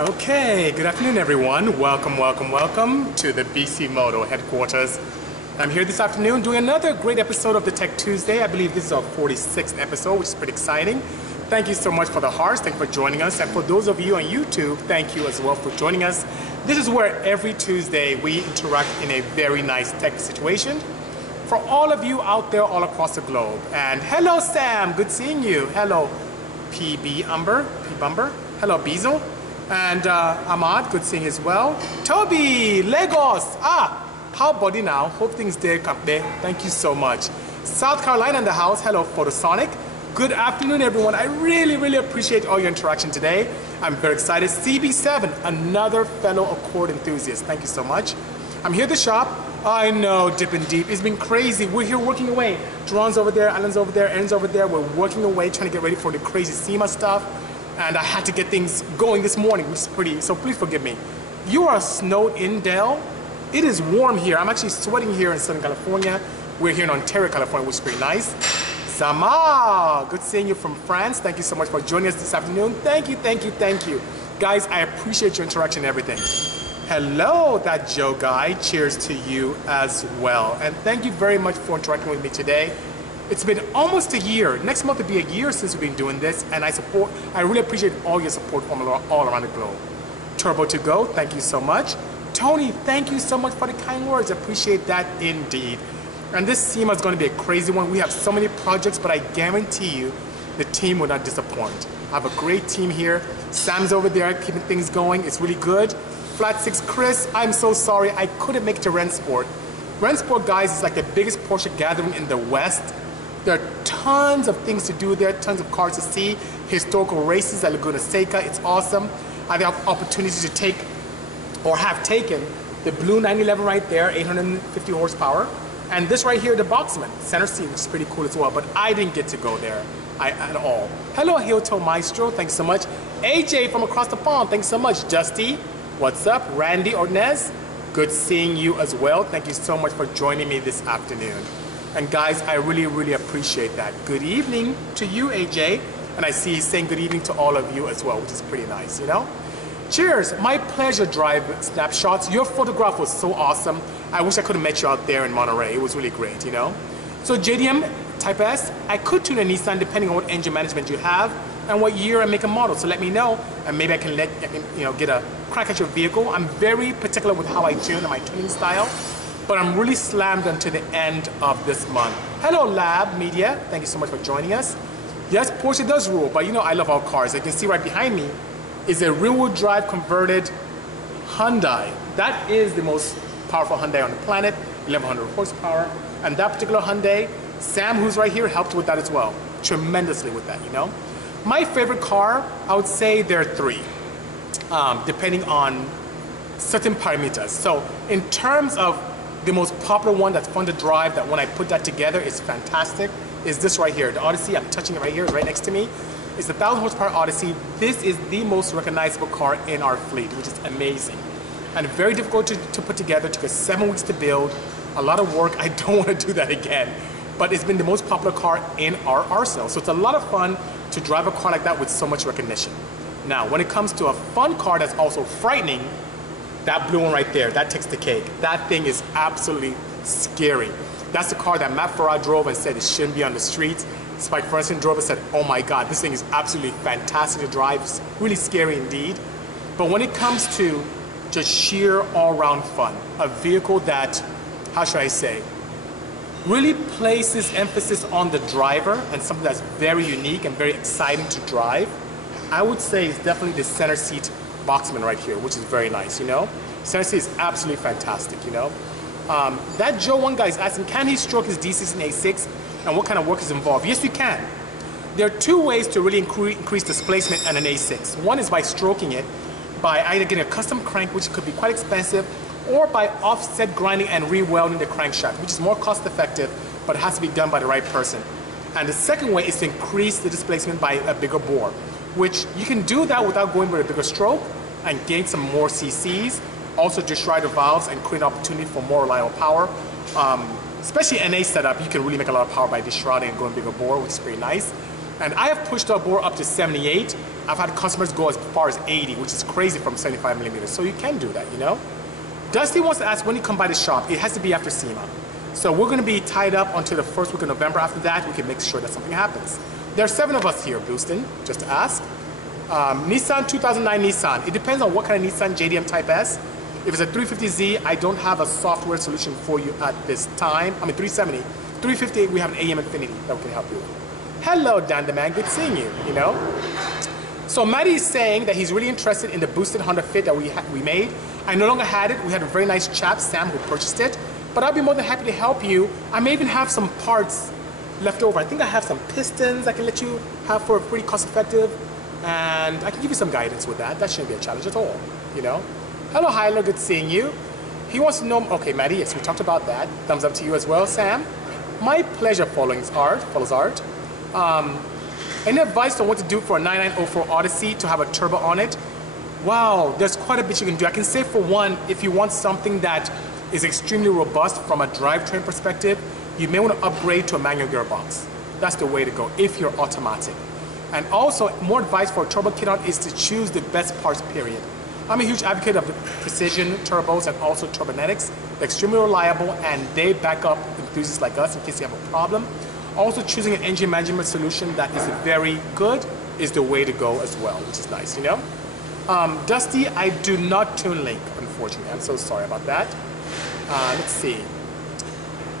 Okay, good afternoon everyone. Welcome to the Bisimoto headquarters. I'm here this afternoon doing another great episode of the Tech2sDay. I believe this is our 46th episode, which is pretty exciting. Thank you so much for the hearts. Thank you for joining us. And for those of you on YouTube, thank you as well for joining us. This is where every Tuesday we interact in a very nice tech situation for all of you out there all across the globe. And hello Sam, good seeing you. Hello PB Umber, hello Bezel. And Ahmad, good seeing as well. Toby, Lagos, how body now? Hope things there come there. Thank you so much. South Carolina in the house, hello Photosonic. Good afternoon everyone. I really appreciate all your interaction today. I'm very excited. CB7, another fellow Accord enthusiast. Thank you so much. I'm here at the shop. I know, dipping deep. It's been crazy. We're here working away. Dron's over there, Alan's over there, Aaron's over there. We're working away, trying to get ready for the crazy SEMA stuff. And I had to get things going this morning, which is pretty, so please forgive me. You are snowed in, Dell. It is warm here. I'm actually sweating here in Southern California. We're here in Ontario, California, which is pretty nice. Sama, good seeing you from France. Thank you so much for joining us this afternoon. Thank you. Guys, I appreciate your interaction and everything. Hello, that Joe guy. Cheers to you as well. And thank you very much for interacting with me today. It's been almost a year. Next month will be a year since we've been doing this, and I really appreciate all your support from all around the globe. Turbo to go, thank you so much. Tony, thank you so much for the kind words. I appreciate that indeed. And this SEMA is going to be a crazy one. We have so many projects, but I guarantee you the team will not disappoint. I have a great team here. Sam's over there keeping things going. It's really good. Flat 6 Chris, I'm so sorry. I couldn't make it to Rennsport. Rennsport, guys, is like the biggest Porsche gathering in the West. There are tons of things to do there, tons of cars to see, historical races at Laguna Seca. It's awesome. I've had opportunities to take, or have taken, the blue 911 right there, 850 horsepower. And this right here, the Boxman, center seat, which is pretty cool as well. But I didn't get to go there at all. Hello, Hilto Maestro. Thanks so much. AJ from across the pond. Thanks so much. Justy, what's up? Randy Ornez, good seeing you as well. Thank you so much for joining me this afternoon. And guys, I really appreciate that. Good evening to you, AJ. And I see he's saying good evening to all of you as well, which is pretty nice, you know? Cheers, my pleasure, Drive Snapshots. Your photograph was so awesome. I wish I could have met you out there in Monterey. It was really great, you know? So JDM Type S, I could tune a Nissan depending on what engine management you have and what year and make and model. So let me know, and maybe I can get a crack at your vehicle. I'm very particular with how I tune and my tuning style. But I'm really slammed until the end of this month. Hello Lab Media, thank you so much for joining us. Yes, Porsche does rule, but you know I love all cars. You can see right behind me is a rear-wheel drive converted Hyundai. That is the most powerful Hyundai on the planet, 1100 horsepower. And that particular Hyundai, Sam, who's right here, helped with that as well. Tremendously with that, you know. My favorite car, I would say there are three, depending on certain parameters. So in terms of the most popular one that's fun to drive, that when I put that together is fantastic, is this right here. The Odyssey, I'm touching it right here, right next to me. It's the 1000 horsepower Odyssey. This is the most recognizable car in our fleet, which is amazing. And very difficult to put together. It took us 7 weeks to build. A lot of work. I don't want to do that again. But it's been the most popular car in our arsenal. So it's a lot of fun to drive a car like that with so much recognition. Now, when it comes to a fun car that's also frightening, that blue one right there, that takes the cake. That thing is absolutely scary. That's the car that Matt Farah drove and said it shouldn't be on the streets. Spike Ferguson drove and said, oh my God, this thing is absolutely fantastic to drive. It's really scary indeed. But when it comes to just sheer all-round fun, a vehicle that, how should I say, really places emphasis on the driver and something that's very unique and very exciting to drive, I would say it's definitely the center seat Boxman right here, which is very nice, you know? Center seat is absolutely fantastic, you know? That Joe one guy is asking, can he stroke his d16 A6 and what kind of work is involved? Yes, you can. There are two ways to really increase displacement on an A6. One is by stroking it, by either getting a custom crank, which could be quite expensive, or by offset grinding and re-welding the crankshaft, which is more cost effective, but it has to be done by the right person. And the second way is to increase the displacement by a bigger bore, which you can do that without going with a bigger stroke and gain some more CCs. Also just try the valves and create an opportunity for more reliable power. Especially NA setup, you can really make a lot of power by deshrouding and going bigger bore, which is pretty nice. And I have pushed our bore up to 78. I've had customers go as far as 80, which is crazy from 75 millimeters. So you can do that, you know? Dusty wants to ask when you come by the shop. It has to be after SEMA. So we're gonna be tied up until the first week of November. After that, we can make sure that something happens. There are 7 of us here, Booston, just to ask. Nissan 2009 Nissan. It depends on what kind of Nissan JDM Type S. If it's a 350Z, I don't have a software solution for you at this time. I mean 370. 350, we have an AM Infinity that we can help you with. Hello, Dan the Man, good seeing you, you know? So Matty is saying that he's really interested in the boosted Honda Fit that we made. I no longer had it. We had a very nice chap, Sam, who purchased it. But I'll be more than happy to help you. I may even have some parts left over. I think I have some pistons I can let you have for pretty cost effective. And I can give you some guidance with that. That shouldn't be a challenge at all, you know? Hello, Hyler, good seeing you. He wants to know, okay, Maddie, yes, we talked about that. Thumbs up to you as well, Sam. My pleasure follows art. Any advice on what to do for a 9904 Odyssey to have a turbo on it? Wow, there's quite a bit you can do. I can say for one, if you want something that is extremely robust from a drivetrain perspective, you may want to upgrade to a manual gearbox. That's the way to go if you're automatic. And also, more advice for a turbo kit on is to choose the best parts, period. I'm a huge advocate of the precision turbos and also turbonetics. They're extremely reliable and they back up enthusiasts like us in case you have a problem. Also, choosing an engine management solution that is very good is the way to go as well, which is nice, you know? Dusty, I do not tune link, unfortunately. I'm so sorry about that. Let's see.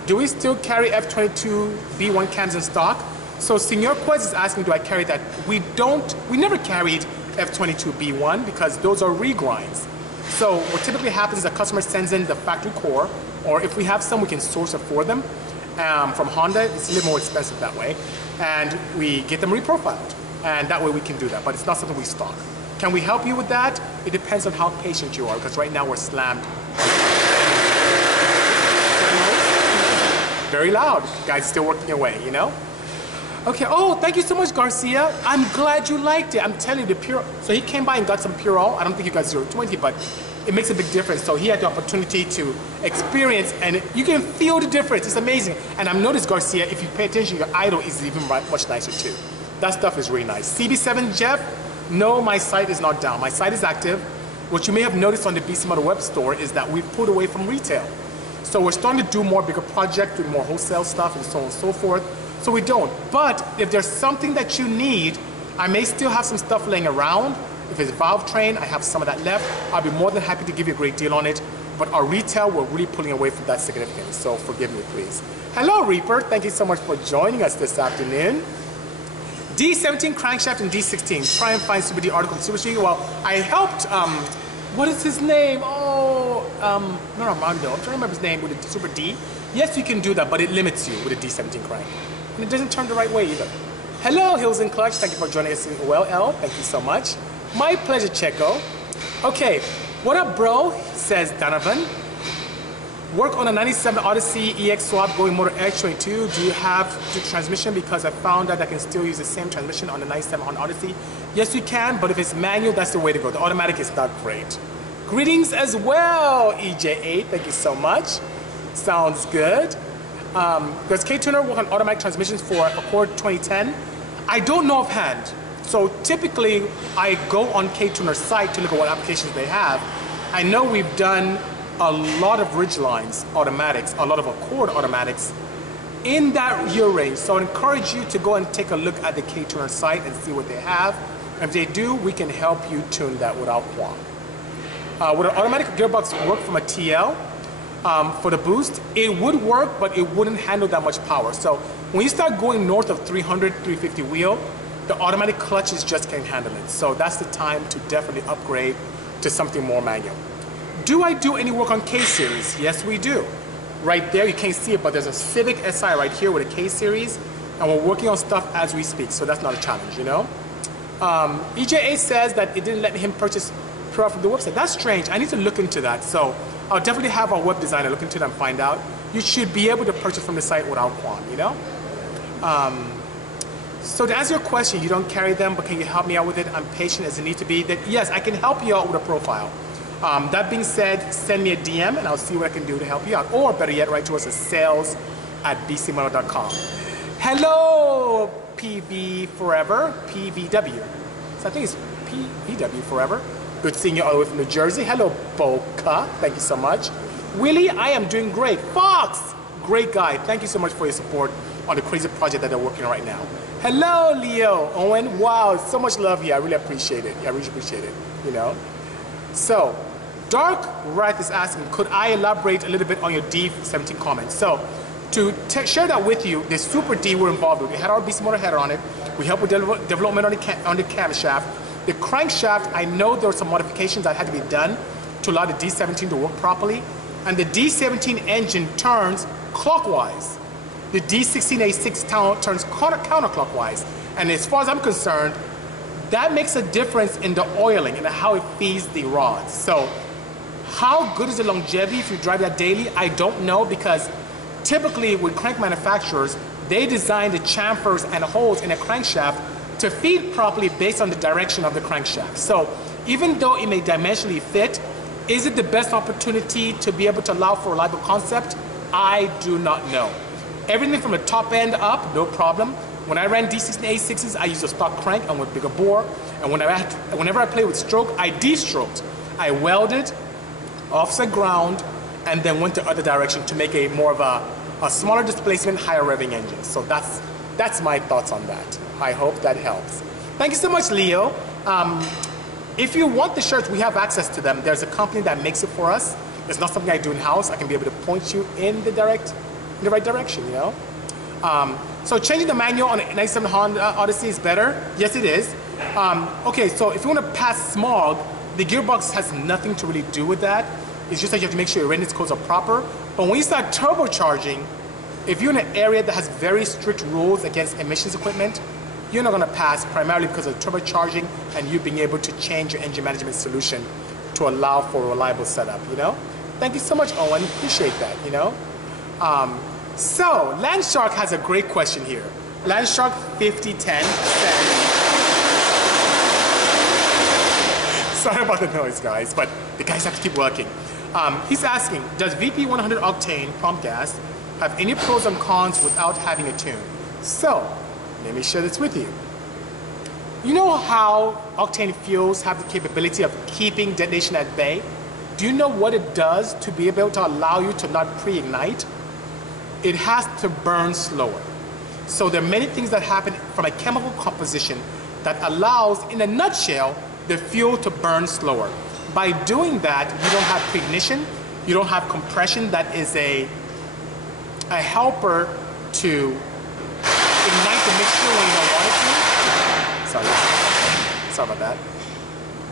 Do we still carry F22 B1 cams in stock? So Senior Quest is asking, do I carry that? We never carried F22 B1 because those are regrinds. So what typically happens is the customer sends in the factory core, or if we have some, we can source it for them. From Honda, it's a little more expensive that way. And we get them reprofiled. And that way we can do that, but it's not something we stock. Can we help you with that? It depends on how patient you are, because right now we're slammed. Very loud. Guys still working away, you know? Okay, oh, thank you so much, Garcia. I'm glad you liked it. I'm telling you, the Pure, so he came by and got some Purell. I don't think you got 020, but it makes a big difference. So he had the opportunity to experience, and you can feel the difference. It's amazing. And I've noticed, Garcia, if you pay attention, your idle is even much nicer too. That stuff is really nice. CB7 Jeff, no, my site is not down. My site is active. What you may have noticed on the Bisimoto web store is that we've pulled away from retail. So we're starting to do more bigger projects, do more wholesale stuff, and so on and so forth. So we don't. But if there's something that you need, I may still have some stuff laying around. If it's valve train, I have some of that left. I'll be more than happy to give you a great deal on it. But our retail, we're really pulling away from that significantly. So forgive me, please. Hello, Reaper. Thank you so much for joining us this afternoon. D17 crankshaft and D16. Try and find Super D article in Super D. Well, I helped, what is his name? Oh, not Armando. I'm trying to remember his name with the Super D. Yes, you can do that, but it limits you with a D17 crank. And it doesn't turn the right way either. Hello, Hills and Clutch. Thank you for joining us as well, L. Thank you so much. My pleasure, Checo. Okay, what up, bro? Says Donovan. Work on a 97 Odyssey EX swap going motor X22. Do you have the transmission? Because I found that I can still use the same transmission on the 97 on Odyssey. Yes, you can, but if it's manual, that's the way to go. The automatic is not great. Greetings as well, EJ8. Thank you so much. Sounds good. Does K-Tuner work on automatic transmissions for Accord 2010? I don't know offhand. So typically, I go on K-Tuner's site to look at what applications they have. I know we've done a lot of Ridgelines automatics, a lot of Accord automatics in that year range. So I encourage you to go and take a look at the K-Tuner site and see what they have. And if they do, we can help you tune that without qualm. Would an automatic gearbox work from a TL? For the boost, it would work, but it wouldn't handle that much power. So when you start going north of 300, 350 wheel, the automatic clutches just can't handle it. So that's the time to definitely upgrade to something more manual. Do I do any work on K-Series? Yes, we do. Right there, you can't see it, but there's a Civic Si right here with a K-Series, and we're working on stuff as we speak, so that's not a challenge, you know? EJ8 says that it didn't let him purchase Pure from the website. That's strange. I need to look into that. So I'll definitely have our web designer look into that and find out. You should be able to purchase from the site without qualm, you know? So to answer your question, you don't carry them, but can you help me out with it? I'm patient as it needs to be. That yes, I can help you out with a profile. That being said, send me a DM and I'll see what I can do to help you out. Or better yet, write to us at sales@bisimoto.com. Hello, PB Forever, PVW. So I think it's PW forever. Good seeing you all the way from New Jersey. Hello, Boca. Thank you so much. Willie, I am doing great. Fox, great guy. Thank you so much for your support on the crazy project that they're working on right now. Hello, Leo. Owen, wow, so much love here. I really appreciate it. I really appreciate it, you know. So, Dark Wrath is asking, could I elaborate a little bit on your D17 comments? So, to share that with you, the Super D we're involved with. We had our Bisimoto header on it. We helped with development on the camshaft. The crankshaft, I know there were some modifications that had to be done to allow the D17 to work properly. And the D17 engine turns clockwise. The D16A6 turns counterclockwise. And as far as I'm concerned, that makes a difference in the oiling and how it feeds the rods. So how good is the longevity if you drive that daily? I don't know, because typically with crank manufacturers, they design the chamfers and holes in a crankshaft to feed properly based on the direction of the crankshaft. So even though it may dimensionally fit, is it the best opportunity to be able to allow for a reliable concept? I do not know. Everything from the top end up, no problem. When I ran D16A6s, I used a stock crank and with bigger bore. And whenever I play with stroke, I de-stroked. I welded, offset ground, and then went the other direction to make a more of a smaller displacement, higher revving engine. So that's my thoughts on that. I hope that helps. Thank you so much, Leo. If you want the shirts, we have access to them. There's a company that makes it for us. It's not something I do in-house. I can be able to point you in the right direction, you know? So changing the manual on a 97 Honda Odyssey is better? Yes, it is. Okay, so if you want to pass smog, the gearbox has nothing to really do with that. It's just that you have to make sure your readiness codes are proper. But when you start turbocharging, if you're in an area that has very strict rules against emissions equipment, you're not going to pass, primarily because of turbocharging and you being able to change your engine management solution to allow for a reliable setup, you know? Thank you so much, Owen. Appreciate that, you know? So, Landshark has a great question here. Landshark 5010 says, sorry about the noise, guys, but the guys have to keep working. He's asking, does VP 100 octane pump gas have any pros and cons without having a tune? So, let me share this with you. You know how octane fuels have the capability of keeping detonation at bay? Do you know what it does to be able to allow you to not pre-ignite? It has to burn slower. So there are many things that happen from a chemical composition that allows, in a nutshell, the fuel to burn slower. By doing that, you don't have pre-ignition, you don't have compression that is a helper to ignite the mixture when you don't want it to. Sorry about that.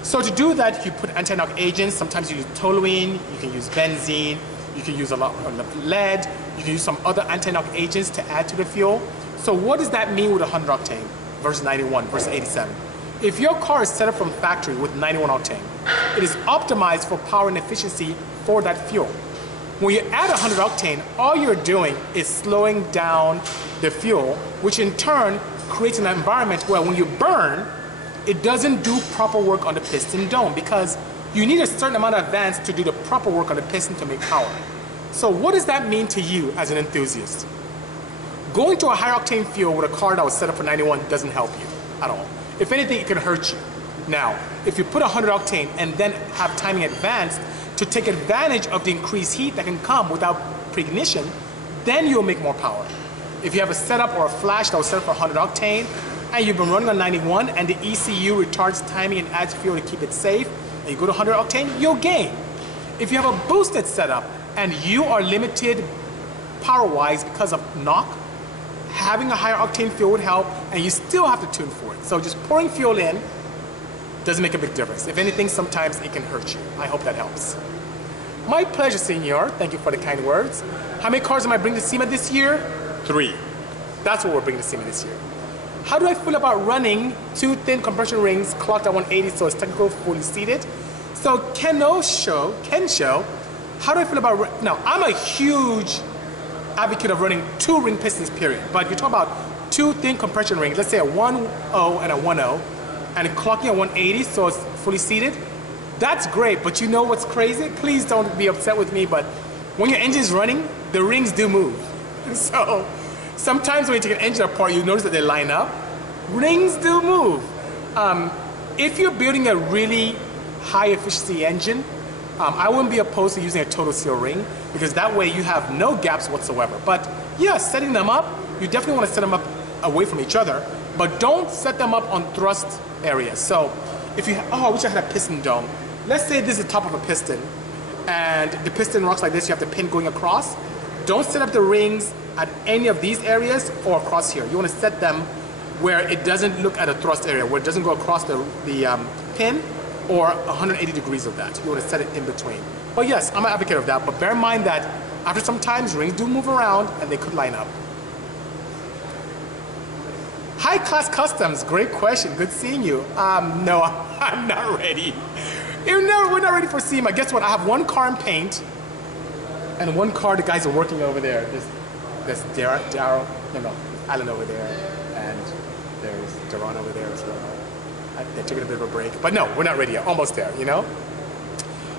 So to do that, you put anti-knock agents. Sometimes you use toluene, you can use benzene, you can use a lot of lead, you can use some other anti-knock agents to add to the fuel. So what does that mean with 100 octane versus 91 versus 87? If your car is set up from factory with 91 octane, it is optimized for power and efficiency for that fuel. When you add 100 octane, all you're doing is slowing down the fuel, which in turn creates an environment where when you burn, it doesn't do proper work on the piston dome, because you need a certain amount of advance to do the proper work on the piston to make power. So what does that mean to you as an enthusiast? Going to a high octane fuel with a car that was set up for 91 doesn't help you at all. If anything, it can hurt you. Now, if you put 100 octane and then have timing advanced to take advantage of the increased heat that can come without pre-ignition, then you'll make more power. If you have a setup or a flash that was set up for 100 octane and you've been running on 91 and the ECU retards timing and adds fuel to keep it safe, and you go to 100 octane, you'll gain. If you have a boosted setup and you are limited power-wise because of knock, having a higher octane fuel would help, and you still have to tune for it. So just pouring fuel in doesn't make a big difference. If anything, sometimes it can hurt you. I hope that helps. My pleasure, Senor. Thank you for the kind words. How many cars am I bringing to SEMA this year? 3. That's what we're bringing to SEMA this year. How do I feel about running 2 thin compression rings clocked at 180 so it's technical, fully seated? So Ken show, how do I feel about, now I'm a huge advocate of running 2 ring pistons, period. But you talk about 2 thin compression rings, let's say a 1.0 and a 1.0, and clocking at 180 so it's fully seated. That's great, but you know what's crazy? Please don't be upset with me, but when your engine's running, the rings do move. So sometimes when you take an engine apart, you notice that they line up. Rings do move. if you're building a really high efficiency engine, I wouldn't be opposed to using a total seal ring, because that way you have no gaps whatsoever. But yeah, setting them up, you definitely want to set them up away from each other, but don't set them up on thrust areas. So if you, I wish I had a piston dome. Let's say this is the top of a piston, and the piston rocks like this, you have the pin going across. Don't set up the rings at any of these areas or across here. You want to set them where it doesn't look at a thrust area, where it doesn't go across the pin, or 180 degrees of that. You want to set it in between. But yes, I'm an advocate of that, but bear in mind that after some times, rings do move around and they could line up. High Class Customs, great question, good seeing you. No, I'm not ready. We're not ready for SEMA. Guess what, I have one car in paint, and one car the guys are working over there. There's Daryl, no, Alan over there, and there's Daron over there as well. They're taking a bit of a break, but no, we're not ready yet. Almost there, you know.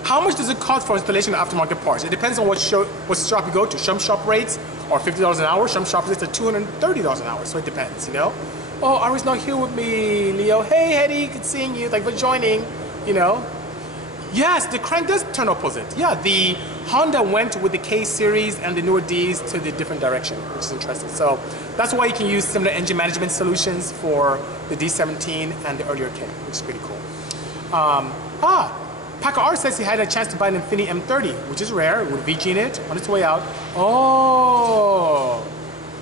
How much does it cost for installation of aftermarket parts? It depends on what shop you go to. Some shop rates are $50 an hour. Some shop rates are $230 an hour. So it depends, you know. Oh, Ari's not here with me, Leo. Hey, Hetty, good seeing you. Thanks for joining. You know. Yes, the crank does turn opposite. Yeah, the Honda went with the K series and the newer Ds to the different direction, which is interesting. So that's why you can use similar engine management solutions for the D17 and the earlier K, which is pretty cool. Packer R says he had a chance to buy an Infiniti M30, which is rare, with VG in it, on its way out. Oh,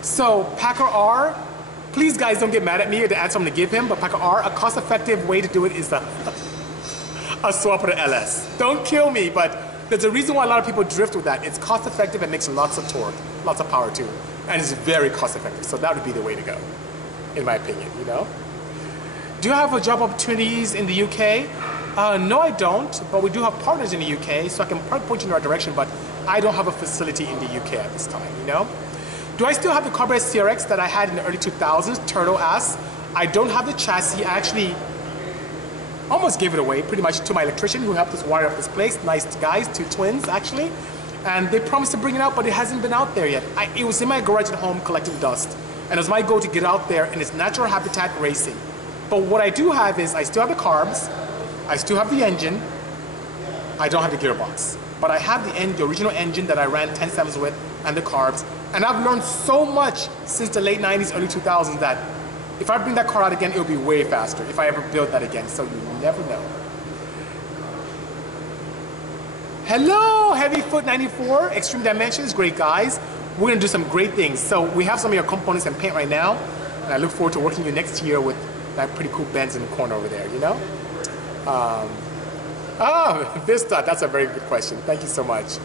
so Packer R, please guys don't get mad at me or the answer I'm gonna give him, but Packer R, a cost-effective way to do it is a swap with an LS. Don't kill me, but there's a reason why a lot of people drift with that. It's cost-effective and makes lots of torque, lots of power too, and it's very cost-effective, so that would be the way to go, in my opinion, you know? Do you have job opportunities in the UK? No, I don't, but we do have partners in the UK, so I can probably point you in the right direction, but I don't have a facility in the UK at this time, you know? Do I still have the carbureted CRX that I had in the early 2000s? Turtle asks. I don't have the chassis. I actually almost gave it away pretty much to my electrician who helped us wire up this place. Nice guys, two twins actually. And they promised to bring it out, but it hasn't been out there yet. It was in my garage at home collecting dust. And it was my goal to get out there in its natural habitat racing. But what I do have is I still have the carbs, I still have the engine, I don't have the gearbox. But I have the original engine that I ran 10.7s with and the carbs. And I've learned so much since the late 90s, early 2000s that if I bring that car out again, it'll be way faster if I ever build that again, so you never know. Hello, Heavyfoot 94, Extreme Dimensions, great guys. We're gonna do some great things. So we have some of your components and paint right now, and I look forward to working with you next year with that pretty cool Benz in the corner over there, you know? Vista, that's a very good question. Thank you so much.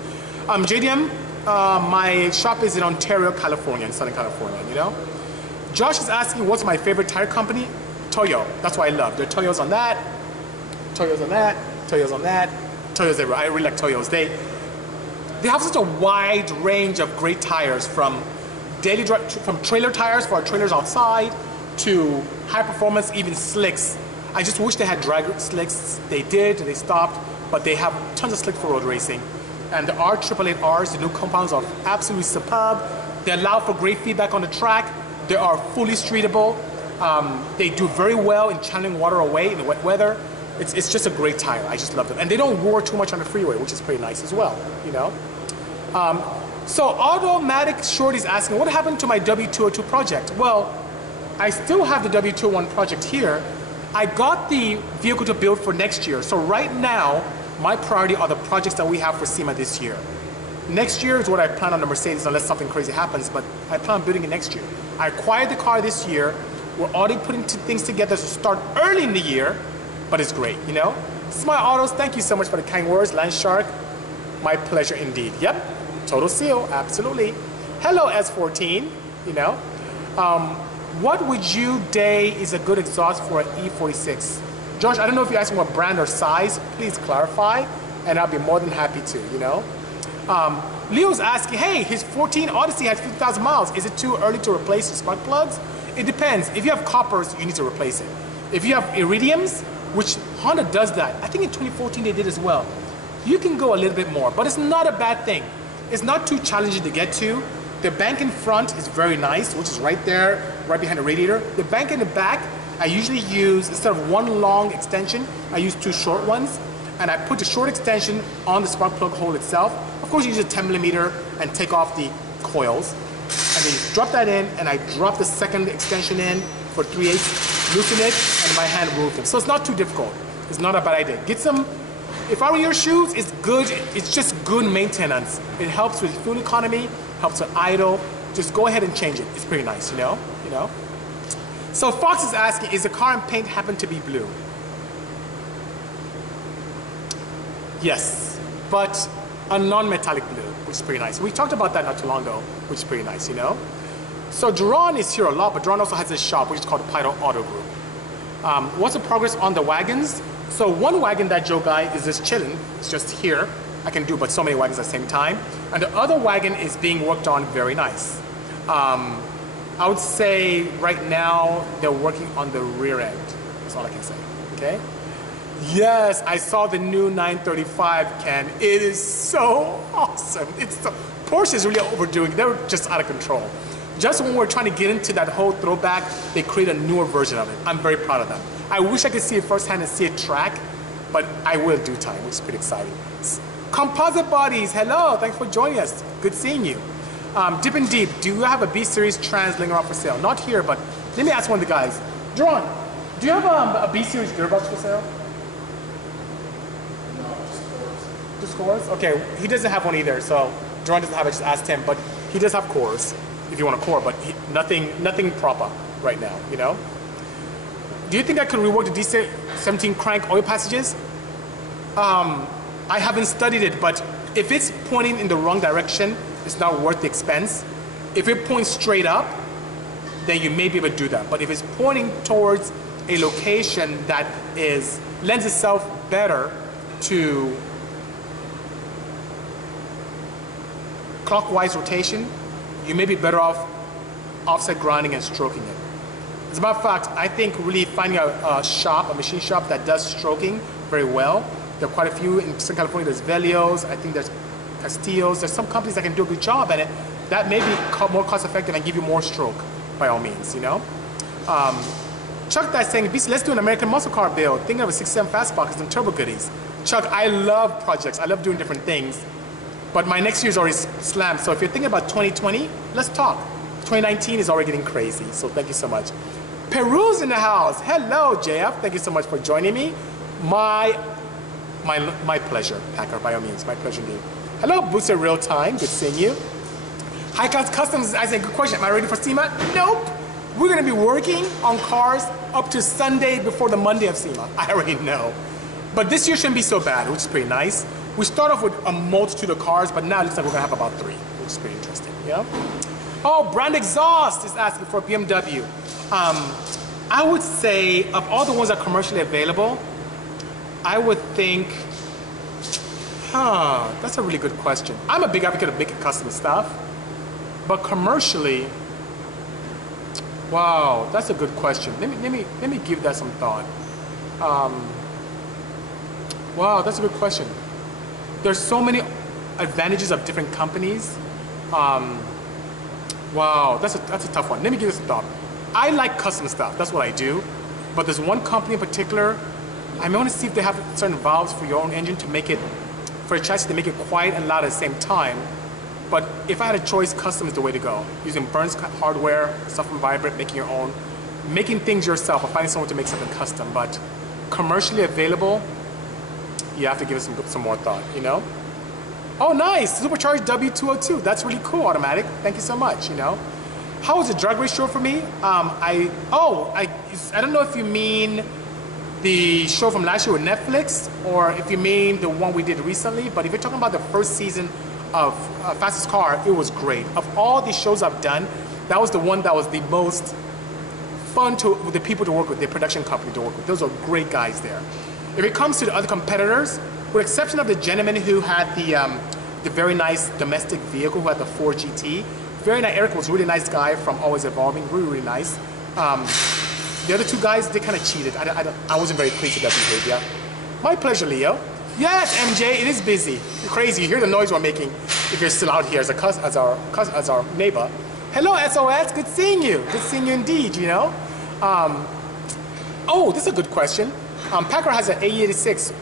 JDM, my shop is in Ontario, California, in Southern California, you know? Josh is asking what's my favorite tire company? Toyo, that's what I love. There are Toyos on that, Toyos on that, Toyos on that, Toyos everywhere. I really like Toyos. They have such a wide range of great tires, from trailer tires for our trailers outside to high performance, even slicks. I just wish they had drag slicks. They did, they stopped, but they have tons of slicks for road racing. And the R888Rs, the new compounds, are absolutely superb. They allow for great feedback on the track. They are fully streetable. They do very well in channeling water away in the wet weather. It's just a great tire. I just love them. And they don't roar too much on the freeway, which is pretty nice as well, you know? So Automatic Short is asking, what happened to my W202 project? Well, I still have the W201 project here. I got the vehicle to build for next year. So right now, my priority are the projects that we have for SEMA this year. Next year is what I plan on the Mercedes, unless something crazy happens, but I plan on building it next year. I acquired the car this year. We're already putting things together to start early in the year, but it's great, you know? Smile Autos, thank you so much for the kind words. Land Shark, my pleasure indeed. Yep, total seal, absolutely. Hello, S14, you know? What would you day is a good exhaust for an E46? Josh, I don't know if you're asking what brand or size. Please clarify, and I'll be more than happy to, you know? Leo's asking, hey, his 14 Odyssey has 50,000 miles. Is it too early to replace the spark plugs? It depends. If you have coppers, you need to replace it. If you have iridiums, which Honda does that, I think in 2014 they did as well, you can go a little bit more, but it's not a bad thing. It's not too challenging to get to. The bank in front is very nice, which is right there, right behind the radiator. The bank in the back I usually use, instead of one long extension, I use two short ones. And I put the short extension on the spark plug hole itself. Of course, you use a 10 millimeter and take off the coils. And then you drop that in, and I drop the second extension in for 3/8, loosen it, and my hand remove them. So it's not too difficult. It's not a bad idea. Get some, if I were your shoes, it's good. It's just good maintenance. It helps with fuel economy, helps with idle. Just go ahead and change it. It's pretty nice, you know? So Fox is asking, is the car and paint happen to be blue? Yes, but a non-metallic blue, which is pretty nice. We talked about that not too long ago, which is pretty nice, you know? So Duran is here a lot, but Duran also has a shop, which is called Pyro Auto Group. What's the progress on the wagons? So one wagon, that Joe guy, is just chilling. It's just here. I can do but so many wagons at the same time. And the other wagon is being worked on very nice. I would say right now, they're working on the rear end. That's all I can say, okay? Yes, I saw the new 935, Ken. It is so awesome. Porsche is really overdoing it. They're just out of control. Just when we're trying to get into that whole throwback, they create a newer version of it. I'm very proud of them. I wish I could see it firsthand and see it track, but I will do time, which is pretty exciting. Composite Bodies, hello, thanks for joining us. Good seeing you. Dip and Deep, do you have a B-Series trans laying around for sale? Not here, but let me ask one of the guys. John, do you have a B-Series gearbox for sale? Just cores? Okay, he doesn't have one either, so Jerron doesn't have it, just asked him, but he does have cores, if you want a core, but nothing proper right now, you know? Do you think I could rework the D17 crank oil passages? I haven't studied it, but if it's pointing in the wrong direction, it's not worth the expense. If it points straight up, then you may be able to do that. But if it's pointing towards a location that lends itself better to clockwise rotation, you may be better off offset grinding and stroking it. As a matter of fact, I think really finding a machine shop that does stroking very well. There are quite a few in Southern California. There's Velios, I think there's Castillos. There's some companies that can do a good job at it. That may be more cost effective and give you more stroke, by all means, you know? Chuck that's saying, Bisi, let's do an American muscle car build. Think of a 67 fastball and some turbo goodies. Chuck, I love projects. I love doing different things. But my next year is already slammed. So if you're thinking about 2020, let's talk. 2019 is already getting crazy. So thank you so much. Peru's in the house. Hello, JF. Thank you so much for joining me. My pleasure, Packer, by all means. My pleasure indeed. Hello, Booster Real Time. Good seeing you. High-Class Customs, I say, good question. Am I ready for SEMA? Nope. We're going to be working on cars up to Sunday before the Monday of SEMA. I already know. But this year shouldn't be so bad, which is pretty nice. We start off with a multitude of cars, but now it looks like we're going to have about 3, which is pretty interesting, yeah? Oh, Brand Exhaust is asking for a BMW. I would say, of all the ones that are commercially available, I would think, that's a really good question. I'm a big advocate of making custom stuff, but commercially, wow, that's a good question. Let me give that some thought. Wow, that's a good question. There's so many advantages of different companies. Wow, that's a tough one. Let me give this a thought. I like custom stuff, that's what I do. But there's one company in particular, I want to see if they have certain valves for your own engine to make it, for a chassis to make it quiet and loud at the same time. But if I had a choice, custom is the way to go. Using Burns hardware, stuff from Vibrant, making your own, making things yourself, or finding someone to make something custom. But commercially available, you have to give it some more thought, you know? Oh, nice, supercharged W202. That's really cool, automatic. Thank you so much, you know? How was the drag race show for me? I don't know if you mean the show from last year with Netflix, or if you mean the one we did recently, but if you're talking about the first season of Fastest Car, it was great. Of all the shows I've done, that was the one that was the most fun with the people to work with, the production company to work with. Those are great guys there. If it comes to the other competitors, with the exception of the gentleman who had the very nice domestic vehicle, who had the Ford GT, very nice. Eric was a really nice guy from Always Evolving, really, really nice. The other 2 guys, they kind of cheated. I wasn't very pleased with that behavior. My pleasure, Leo. Yes, MJ, it is busy. You're crazy. You hear the noise we're making if you're still out here as our neighbor. Hello, SOS. Good seeing you. Good seeing you indeed, you know. Oh, this is a good question. Packer has an AE86,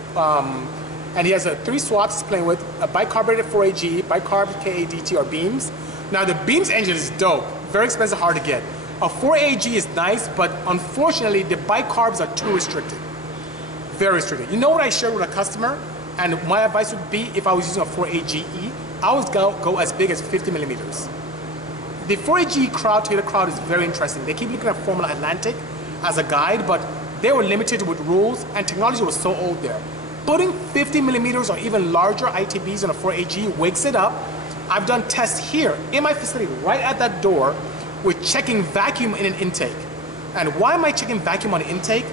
and he has 3 swaps he's playing with, a bicarbonated 4AG, bicarb KADT or beams. Now the beams engine is dope, very expensive, hard to get. A 4AG is nice, but unfortunately the bicarbs are too restricted. Very restricted. You know what I shared with a customer? And my advice would be, if I was using a 4AGE, I would go as big as 50 millimeters. The 4AG crowd, Taylor crowd, is very interesting. They keep looking at Formula Atlantic as a guide, but they were limited with rules and technology was so old there. Putting 50 millimeters or even larger ITBs on a 4AG wakes it up. I've done tests here in my facility, right at that door, with checking vacuum in an intake. And why am I checking vacuum on an intake?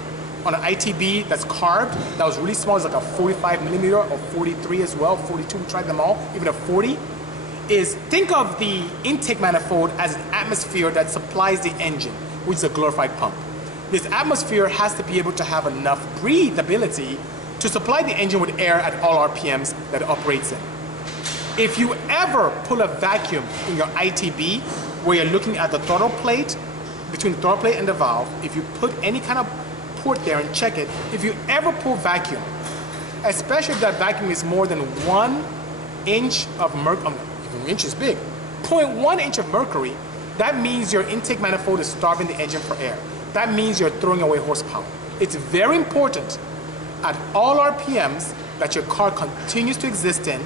On an ITB that's carved, that was really small, it's like a 45 millimeter or 43 as well, 42, we tried them all, even a 40, is think of the intake manifold as an atmosphere that supplies the engine, which is a glorified pump. This atmosphere has to be able to have enough breathability to supply the engine with air at all RPMs that it operates in. If you ever pull a vacuum in your ITB, where you're looking at the throttle plate, between the throttle plate and the valve, if you put any kind of port there and check it, if you ever pull vacuum, especially if that vacuum is more than 1 inch of mercury, an inch is big, 0.1 inch of mercury, that means your intake manifold is starving the engine for air. That means you're throwing away horsepower. It's very important at all RPMs that your car continues to exist in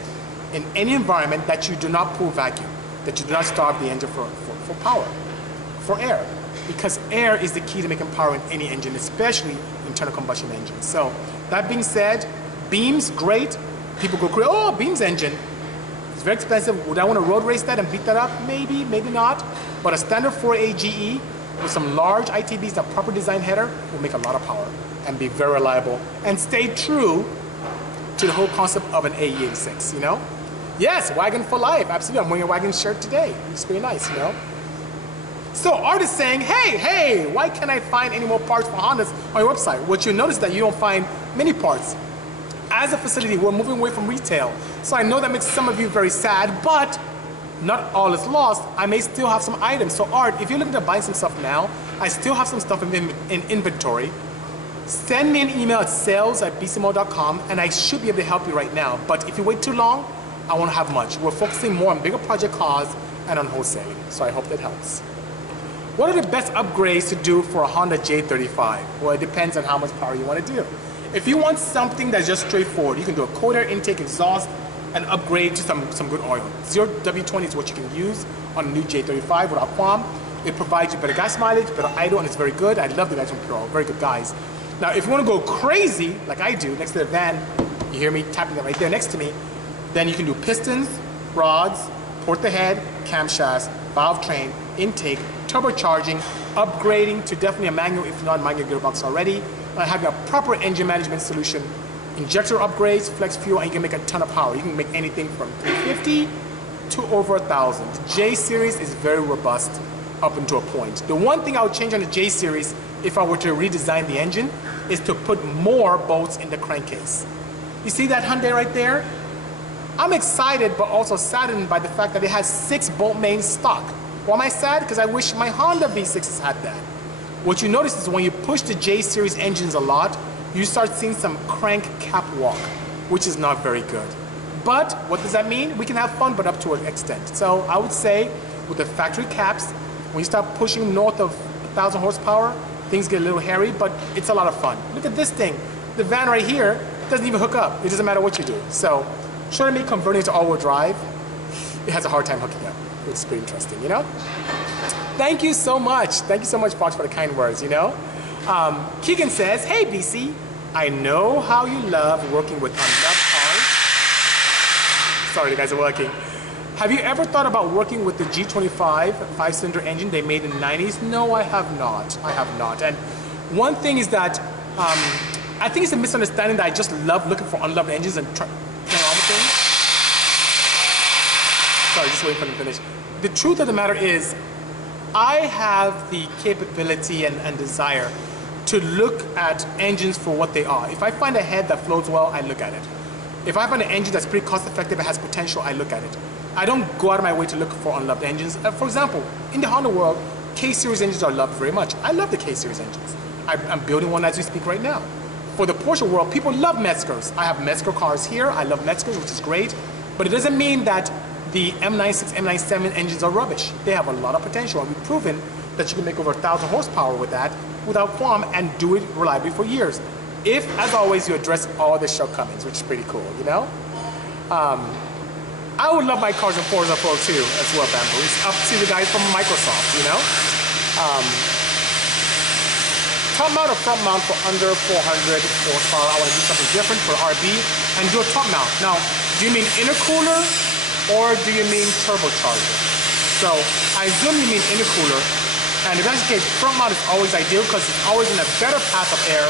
any environment, that you do not pull vacuum, that you do not starve the engine for power, for air. Because air is the key to making power in any engine, especially internal combustion engines. So that being said, beams, great. People go crazy, oh, beams engine. It's very expensive. Would I want to road race that and beat that up? Maybe, maybe not. But a standard 4AGE with some large ITBs, that proper design header, will make a lot of power and be very reliable and stay true to the whole concept of an AE86, you know? Yes, wagon for life, absolutely. I'm wearing a wagon shirt today. It's pretty nice, you know? So Art is saying, hey, why can't I find any more parts for Hondas on your website? What you notice is that you don't find many parts. As a facility, we're moving away from retail. So I know that makes some of you very sad, but not all is lost. I may still have some items. So Art, if you're looking to buy some stuff now, I still have some stuff in inventory. Send me an email at sales@bisimoto.com and I should be able to help you right now. But if you wait too long, I won't have much. We're focusing more on bigger project cars and on wholesaling. So I hope that helps. What are the best upgrades to do for a Honda J35? Well, it depends on how much power you want to do. If you want something that's just straightforward, you can do a cold air intake exhaust and upgrade to some good oil. 0W20 is what you can use on a new J35 without qualm. It provides you better gas mileage, better idle, and it's very good. I love the guys from Puro, very good guys. Now, if you want to go crazy, like I do, next to the van, you hear me tapping it right there next to me, then you can do pistons, rods, port the head, camshafts, valve train, intake, turbocharging, upgrading to definitely a manual, if not manual gearbox already, and having a proper engine management solution, injector upgrades, flex fuel, and you can make a ton of power. You can make anything from 350 to over 1,000. The J series is very robust up until a point. The one thing I would change on the J series, if I were to redesign the engine, is to put more bolts in the crankcase. You see that Hyundai right there? I'm excited but also saddened by the fact that it has 6 bolt mains stock. Why am I sad? Because I wish my Honda V6s had that. What you notice is when you push the J series engines a lot, you start seeing some crank cap walk, which is not very good. But what does that mean? We can have fun, but up to an extent. So I would say with the factory caps, when you start pushing north of 1,000 horsepower, things get a little hairy, but it's a lot of fun. Look at this thing. The van right here doesn't even hook up. It doesn't matter what you do. So short of me converting it to all-wheel drive, it has a hard time hooking up. It's pretty interesting, you know? Thank you so much. Thank you so much, Fox, for the kind words, you know? Keegan says, hey, Bisi, I know how you love working with unloved cars. Sorry, the guys are working. Have you ever thought about working with the G25 5-cylinder engine they made in the 90s? No, I have not. I have not. And one thing is that I think it's a misunderstanding that I just love looking for unloved engines and playing around with things. Sorry, just waiting for them to finish. The truth of the matter is, I have the capability and desire to look at engines for what they are. If I find a head that flows well, I look at it. If I find an engine that's pretty cost effective and has potential, I look at it. I don't go out of my way to look for unloved engines. For example, in the Honda world, K-Series engines are loved very much. I love the K-Series engines. I'm building one as we speak right now. For the Porsche world, people love Metzgers. I have Metzger cars here. I love Metzgers, which is great. But it doesn't mean that the M96, M97 engines are rubbish. They have a lot of potential, and we've proven that you can make over 1,000 horsepower with that without qualm and do it reliably for years. If, as always, you address all the shortcomings, which is pretty cool, you know? I would love my cars in Forza Pro too, as well, Bamboo. It's up to the guys from Microsoft, you know? Top mount or front mount for under 400 horsepower. I want to do something different for RB and do a top mount. Now, do you mean intercooler or do you mean turbocharger? So, I assume you mean intercooler. And if that's the case, front mount is always ideal because it's always in a better path of air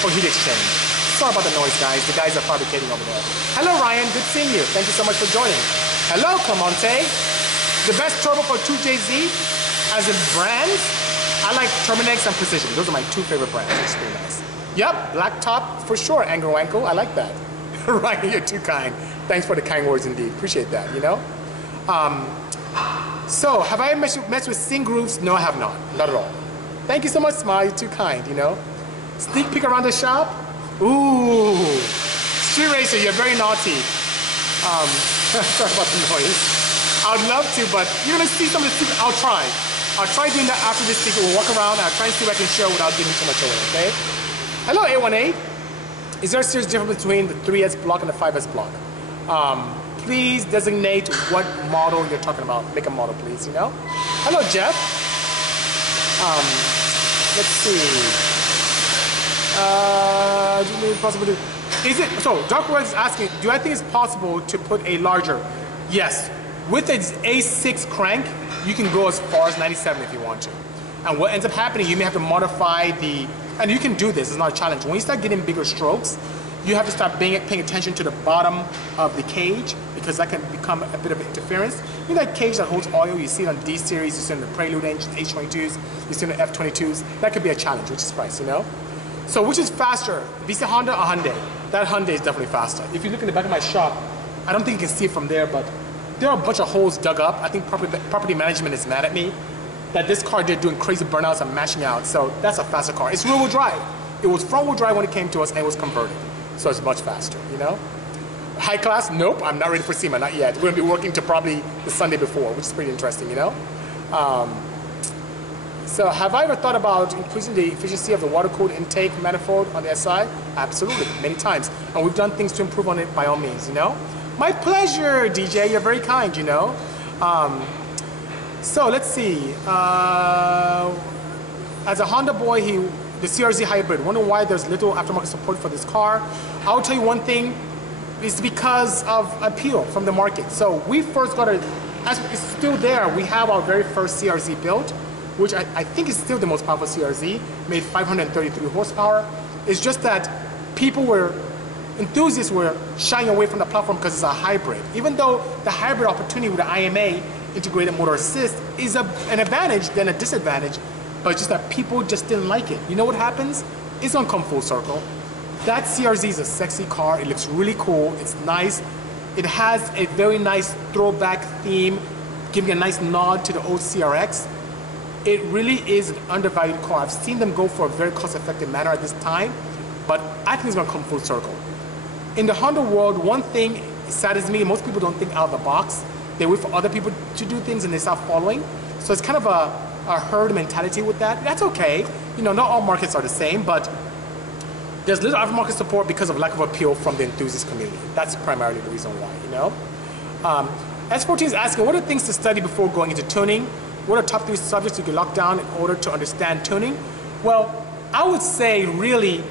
for heat exchange. Sorry about the noise, guys. The guys are fabricating over there. Hello, Ryan. Good seeing you. Thank you so much for joining. Hello, Monterey. The best turbo for 2JZ, as in brands, I like Terminex and Precision. Those are my two favorite brands. It's pretty nice. Yep, black top for sure, Anglo Ankle. I like that. Ryan, you're too kind. Thanks for the kind words indeed. Appreciate that, you know? So, have I messed with Sing Grooves? No, I have not. Not at all. Thank you so much, Smile. You're too kind, you know? Sneak peek around the shop? Ooh. Street Racer, you're very naughty. Sorry about the noise. I'd love to, but you're gonna see some of the secrets. I'll try. I'll try doing that after this speaker. We'll walk around and I'll try and see what I can show without giving too much away, okay? Hello, 818. Is there a serious difference between the 3S block and the 5S block? Please designate what model you're talking about. Make a model, please, you know? Hello, Jeff. Let's see. Do you think it's possible to... Is it... So, Dark World is asking, do I think it's possible to put a larger... Yes. With its A6 crank, you can go as far as 97 if you want to. And what ends up happening, you may have to modify the... And you can do this, it's not a challenge. When you start getting bigger strokes, you have to start paying attention to the bottom of the cage because that can become a bit of interference. You know that cage that holds oil, you see it on D series, you see it on the Prelude engines, H22s, you see it on the F22s. That could be a challenge, which is price, you know? So which is faster, Bisi Honda or Hyundai? That Hyundai is definitely faster. If you look in the back of my shop, I don't think you can see it from there, but there are a bunch of holes dug up. I think property management is mad at me that this car did doing crazy burnouts and mashing out. So that's a faster car. It's rear-wheel drive. It was front-wheel drive when it came to us and it was converted. So it's much faster, you know? High class? Nope, I'm not ready for SEMA, not yet. We're gonna be working to probably the Sunday before, which is pretty interesting, you know? So have I ever thought about increasing the efficiency of the water-cooled intake manifold on the SI? Absolutely, many times. And we've done things to improve on it by all means, you know? My pleasure, DJ, you're very kind, you know? So let's see. As a Honda boy, the CRZ hybrid, wonder why there's little aftermarket support for this car. I'll tell you one thing, it's because of appeal from the market. So we first got as it's still there, we have our very first CRZ built, which I think is still the most powerful CRZ, made 533 horsepower. It's just that enthusiasts were shying away from the platform because it's a hybrid. Even though the hybrid opportunity with the IMA, integrated motor assist, is an advantage than a disadvantage, but just that people just didn't like it. You know what happens? It's gonna come full circle. That CRZ is a sexy car. It looks really cool. It's nice. It has a very nice throwback theme, giving a nice nod to the old CRX. It really is an undervalued car. I've seen them go for a very cost-effective manner at this time, but I think it's gonna come full circle. In the Honda world, one thing saddens me, most people don't think out of the box. They wait for other people to do things and they start following. So it's kind of a herd mentality with that. That's okay. You know, not all markets are the same, but there's little aftermarket support because of lack of appeal from the enthusiast community. That's primarily the reason why, you know? S14 is asking, what are things to study before going into tuning? What are top 3 subjects you can lock down in order to understand tuning? Well, I would say really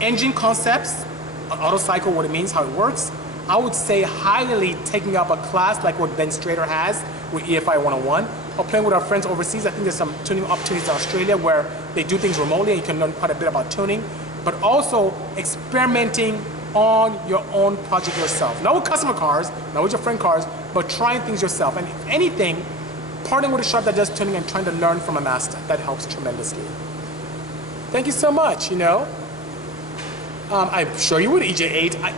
engine concepts, auto cycle, what it means, how it works. I would say highly taking up a class like what Ben Strader has with EFI 101, or playing with our friends overseas. I think there's some tuning opportunities in Australia where they do things remotely and you can learn quite a bit about tuning, but also experimenting on your own project yourself. Not with customer cars, not with your friend cars, but trying things yourself. And if anything, partnering with a shop that does tuning and trying to learn from a master. That helps tremendously. Thank you so much, you know. I'm sure you would, EJ8.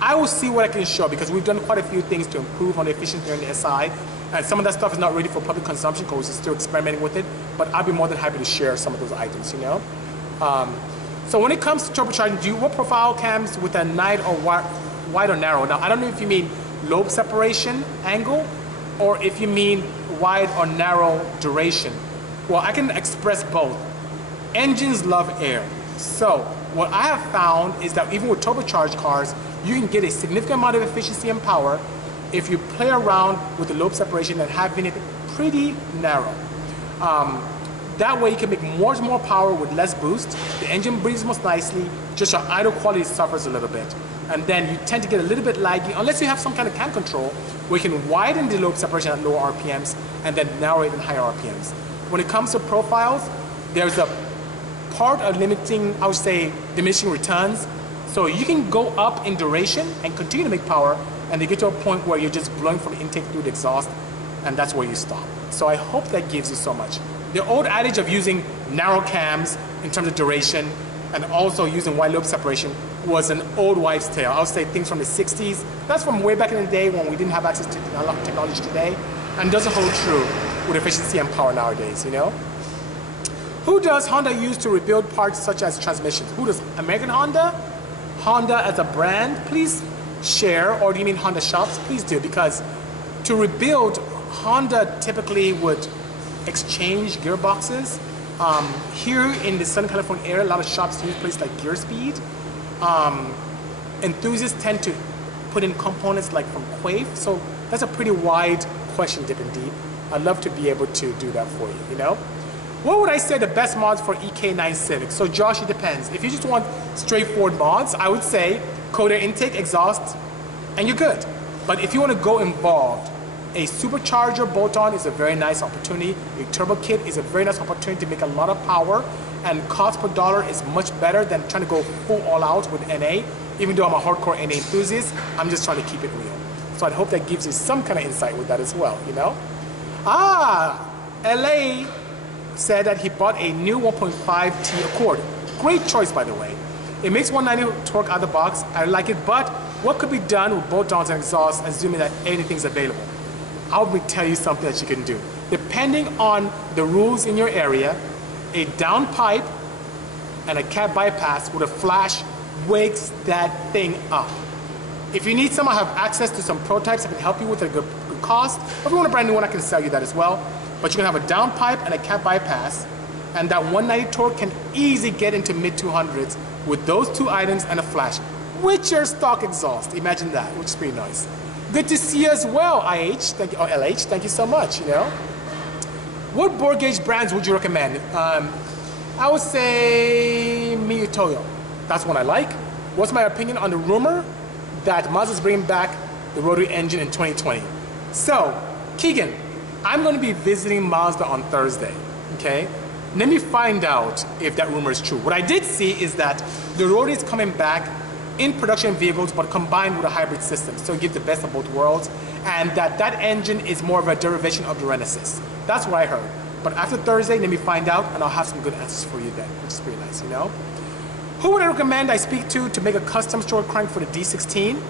I will see what I can show because we've done quite a few things to improve on the efficiency on the SI. And some of that stuff is not ready for public consumption because we're still experimenting with it, but I'd be more than happy to share some of those items, you know? So when it comes to turbocharging, do you want profile cams with a wide or narrow? Now, I don't know if you mean lobe separation angle or if you mean wide or narrow duration. Well, I can express both. Engines love air. So what I have found is that even with turbocharged cars, you can get a significant amount of efficiency and power if you play around with the lobe separation and having it pretty narrow. That way you can make more power with less boost. The engine breathes most nicely, just your idle quality suffers a little bit. And then you tend to get a little bit laggy unless you have some kind of cam control where you can widen the lobe separation at lower RPMs and then narrow it in higher RPMs. When it comes to profiles, there's a part of limiting, I would say, diminishing returns. So you can go up in duration and continue to make power and they get to a point where you're just blowing from the intake through the exhaust and that's where you stop. So I hope that gives you so much. The old adage of using narrow cams in terms of duration and also using wide lobe separation was an old wives' tale. I would say things from the 60s. That's from way back in the day when we didn't have access to technology today and doesn't hold true with efficiency and power nowadays, you know? Who does Honda use to rebuild parts such as transmissions? Who does? American Honda? Honda as a brand? Please share, or do you mean Honda shops? Please do, because to rebuild, Honda typically would exchange gearboxes. Here in the Southern California area, a lot of shops use places like GearSpeed. Enthusiasts tend to put in components like from Quave, so that's a pretty wide question, dipping deep. I'd love to be able to do that for you, you know? What would I say the best mods for EK9 Civic? So Josh, it depends. If you just want straightforward mods, I would say coda intake, exhaust, and you're good. But if you want to go involved, a supercharger bolt-on is a very nice opportunity. A turbo kit is a very nice opportunity to make a lot of power, and cost per dollar is much better than trying to go full all out with NA. Even though I'm a hardcore NA enthusiast, I'm just trying to keep it real. So I hope that gives you some kind of insight with that as well, you know? LA said that he bought a new 1.5T Accord. Great choice, by the way. It makes 190 torque out of the box. I like it, but what could be done with bolt-ons and exhaust, assuming that anything's available? I'll tell you something that you can do. Depending on the rules in your area, a down pipe and a cat bypass with a flash wakes that thing up. If you need some, I have access to some prototypes that can help you with a good cost. If you want a brand new one, I can sell you that as well. But you can have a down pipe and a cat bypass, and that 190 torque can easily get into mid 200s with those two items and a flash with your stock exhaust. Imagine that, which is pretty nice. Good to see you as well, IH, thank you, or LH, thank you so much, you know. What bore gauge brands would you recommend? I would say Miyutoyo. That's one I like. What's my opinion on the rumor that Mazda's bringing back the rotary engine in 2020? So, Keegan, I'm going to be visiting Mazda on Thursday, okay? Let me find out if that rumor is true. What I did see is that the rotary is coming back in production vehicles, but combined with a hybrid system, so it gives the best of both worlds, and that engine is more of a derivation of the Renesas. That's what I heard. But after Thursday, let me find out, and I'll have some good answers for you then, which is pretty nice, you know? Who would I recommend I speak to make a custom short crank for the D16?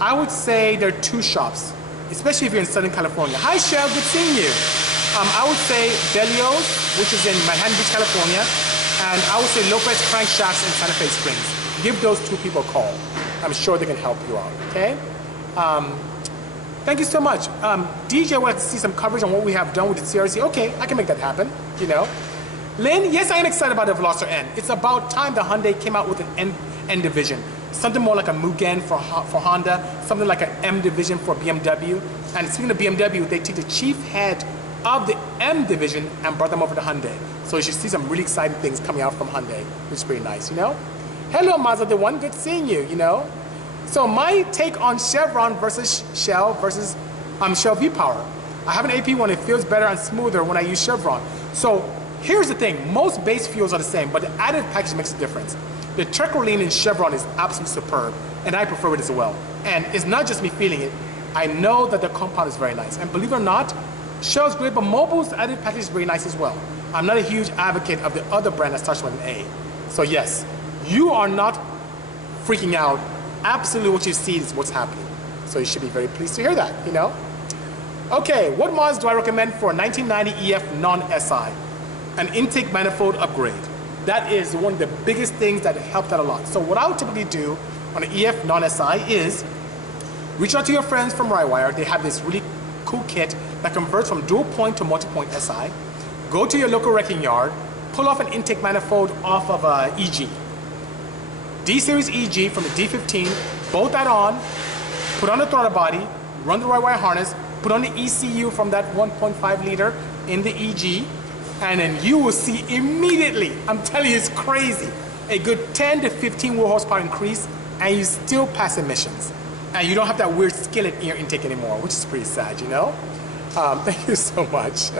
I would say there are two shops, especially if you're in Southern California. Hi, Shell, good seeing you. I would say Belios, which is in Manhattan Beach, California, and I would say Lopez Crankshafts in Santa Fe Springs. Give those two people a call. I'm sure they can help you out, okay? Thank you so much. DJ would like to see some coverage on what we have done with the CRC. Okay, I can make that happen, you know. Lynn, yes, I am excited about the Veloster N. It's about time the Hyundai came out with an N division. Something more like a Mugen for Honda, something like an M division for BMW. And speaking of BMW, they took the chief head of the M division and brought them over to Hyundai. So you should see some really exciting things coming out from Hyundai, which is pretty nice, you know? Hello, Mazda the One, good seeing you, you know? So my take on Chevron versus Shell versus Shell V-Power. I have an AP one, it feels better and smoother when I use Chevron. So here's the thing, most base fuels are the same, but the added package makes a difference. The Tercoline in Chevron is absolutely superb, and I prefer it as well. And it's not just me feeling it, I know that the compound is very nice. And believe it or not, Shell's great, but Mobil's added package is very nice as well. I'm not a huge advocate of the other brand that starts with an A. So yes, you are not freaking out. Absolutely what you see is what's happening. So you should be very pleased to hear that, you know? Okay, what mods do I recommend for a 1990 EF non-SI? An intake manifold upgrade. That is one of the biggest things that helped out a lot. So what I would typically do on an EF non-SI is reach out to your friends from Rywire. They have this really cool kit that converts from dual point to multi-point SI. Go to your local wrecking yard, pull off an intake manifold off of a EG. D-series EG from the D15, bolt that on, put on the throttle body, run the Rywire harness, put on the ECU from that 1.5 liter in the EG, and then you will see immediately, I'm telling you, it's crazy, a good 10 to 15 wheel horsepower increase, and you still pass emissions. And you don't have that weird skillet in your intake anymore, which is pretty sad, you know? Thank you so much.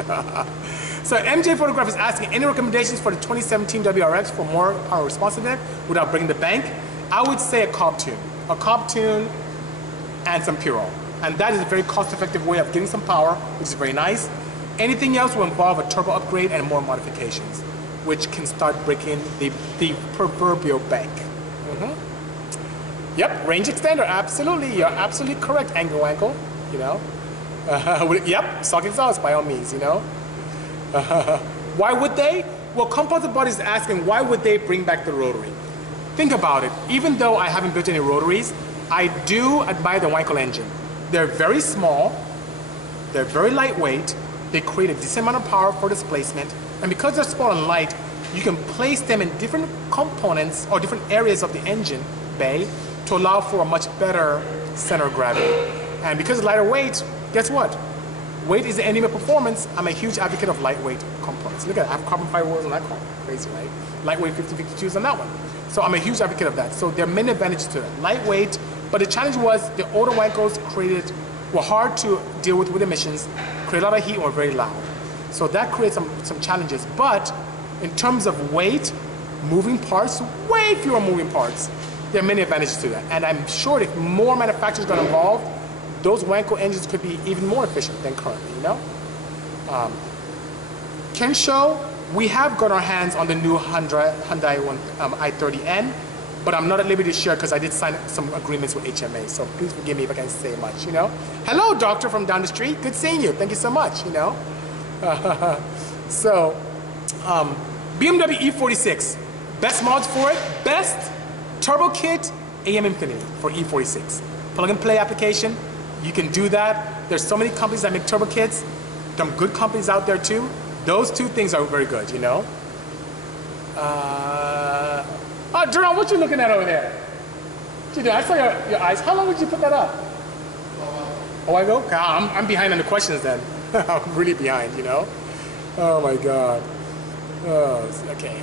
So MJ Photograph is asking, any recommendations for the 2017 WRX for more power responsiveness without breaking the bank? I would say a cob tune and some Puro. And that is a very cost-effective way of getting some power, which is very nice. Anything else will involve a turbo upgrade and more modifications, which can start breaking the proverbial bank. Yep, range extender, absolutely. You're absolutely correct, Angle Ankle, you know. Yep, stock exhaust by all means, you know. Why would they? Well, Composite Body is asking, why would they bring back the rotary? Think about it. Even though I haven't built any rotaries, I do admire the Wankel engine. They're very small, they're very lightweight, they create a decent amount of power for displacement, and because they're small and light, you can place them in different components or different areas of the engine bay to allow for a much better center of gravity. And because it's lighter weight, guess what? Weight is the enemy of performance. I'm a huge advocate of lightweight components. Look at that, I have carbon fiber wheels on that car. Crazy, right? Lightweight 50-52s on that one. So I'm a huge advocate of that. So there are many advantages to it. Lightweight, but the challenge was the older Wankos were hard to deal with emissions, create a lot of heat, and were very loud. So that creates some challenges. But in terms of weight, moving parts, way fewer moving parts, there are many advantages to that. And I'm sure if more manufacturers got involved, those Wankel engines could be even more efficient than currently, you know? Kensho, we have got our hands on the new Hyundai i30N, but I'm not at liberty to share because I did sign some agreements with HMA, so please forgive me if I can't say much, you know? Hello, doctor from down the street, good seeing you, thank you so much, you know? BMW E46, best mods for it, best turbo kit, AM Infinity for E46. Plug and play application, you can do that. There's so many companies that make turbo kits, some good companies out there too. Those two things are very good, you know? Oh, Jerome, what you looking at over there? What you doing? I saw your eyes. How long would you put that up? Oh, I go? God, I'm behind on the questions then. I'm really behind, you know? Oh my God. Oh, okay.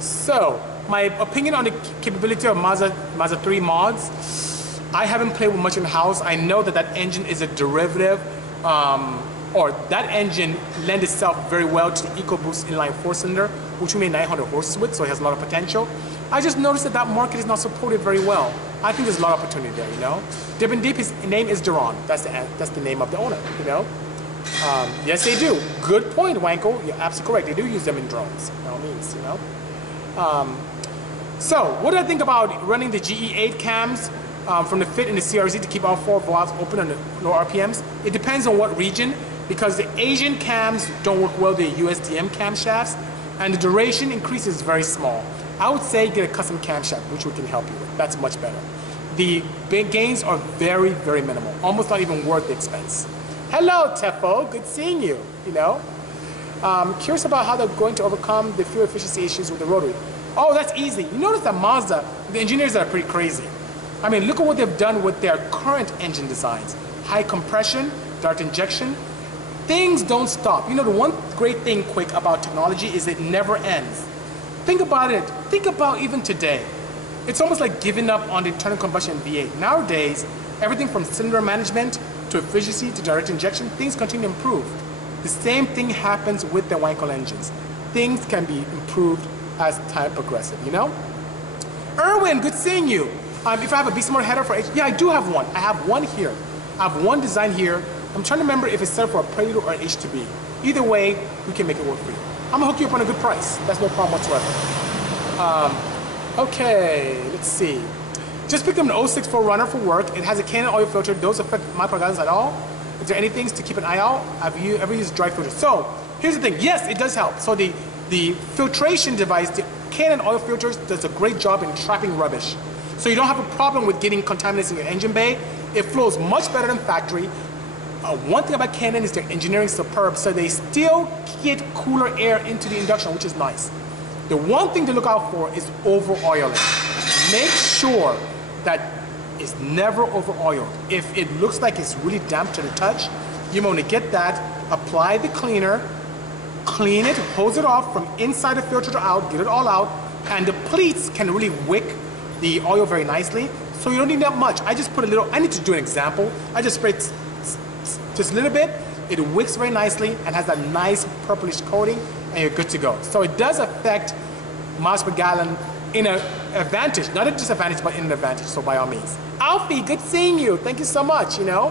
So, my opinion on the capability of Mazda 3 mods, I haven't played with much in the house. I know that that engine is a derivative, or that engine lends itself very well to the EcoBoost inline 4-cylinder, which we made 900 horses with, so it has a lot of potential. I just noticed that that market is not supported very well. I think there's a lot of opportunity there, you know? Dip and Deep, his name is Duran. That's the name of the owner, you know? Yes, they do. Good point, Wankel. You're absolutely correct. They do use them in drones, by all means, you know? So, what do I think about running the GE8 cams from the fit in the CRZ to keep all 4 valves open on the low RPMs? It depends on what region, because the Asian cams don't work well, the USDM camshafts, and the duration increase is very small. I would say get a custom camshaft, which we can help you with. That's much better. The big gains are very, very minimal, almost not even worth the expense. Hello, Tefo, good seeing you, you know? Curious about how they're going to overcome the fuel efficiency issues with the rotary. Oh, that's easy. You notice that Mazda, the engineers are pretty crazy. I mean, look at what they've done with their current engine designs. High compression, direct injection. Things don't stop. You know, the one great thing, quick, about technology is it never ends. Think about it. Think about even today. It's almost like giving up on the internal combustion V8. Nowadays, everything from cylinder management to efficiency to direct injection, things continue to improve. The same thing happens with the Wankel engines. Things can be improved as time progresses, you know? Erwin, good seeing you. If I have a Bisimoto header for yeah, I do have one. I have one here. I have one design here. I'm trying to remember if it's set for a Prelude or an H2B. Either way, we can make it work for you. I'm gonna hook you up on a good price. That's no problem whatsoever. Okay, let's see. Just picked up an 06 4Runner for work. It has a Canon oil filter. Those affect my guidance at all. Is there any things to keep an eye out? Have you ever used dry filter? So here's the thing. Yes, it does help. So the filtration device, the Canon oil filters, does a great job in trapping rubbish. So you don't have a problem with getting contaminants in your engine bay. It flows much better than factory. One thing about Canon is their engineering is superb, so they still get cooler air into the induction, which is nice. The one thing to look out for is over oiling. Make sure that it's never over oiled. If it looks like it's really damp to the touch, you want to get that, apply the cleaner, clean it, hose it off from inside the filter to out, get it all out, and the pleats can really wick the oil very nicely, so you don't need that much. I just put a little, I need to do an example. I just spray just a little bit, it wicks very nicely and has that nice purplish coating, and you're good to go. So it does affect miles per gallon in an advantage, not a disadvantage, but in an advantage, so by all means. Alfie, good seeing you. Thank you so much, you know.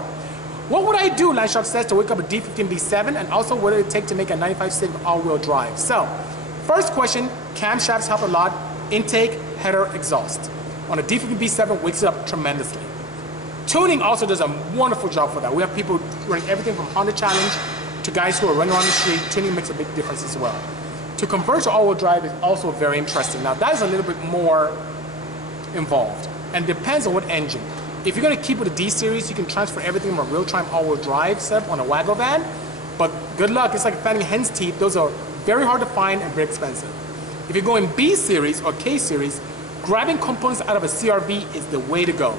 What would I do, Landshark says, to wake up a D15 B7, and also what would it take to make a 95 Sig all-wheel drive? So, first question, camshafts help a lot, intake, header, exhaust. On a D15 B7, wakes it up tremendously. Tuning also does a wonderful job for that. We have people running everything from Honda Challenge to guys who are running around the street. Tuning makes a big difference as well. To convert to all-wheel drive is also very interesting. Now, that is a little bit more involved and depends on what engine. If you're going to keep with the D series, you can transfer everything from a real-time all-wheel drive setup on a wagon van, but good luck. It's like finding hen's teeth. Those are very hard to find and very expensive. If you're going B series or K series, grabbing components out of a CRV is the way to go.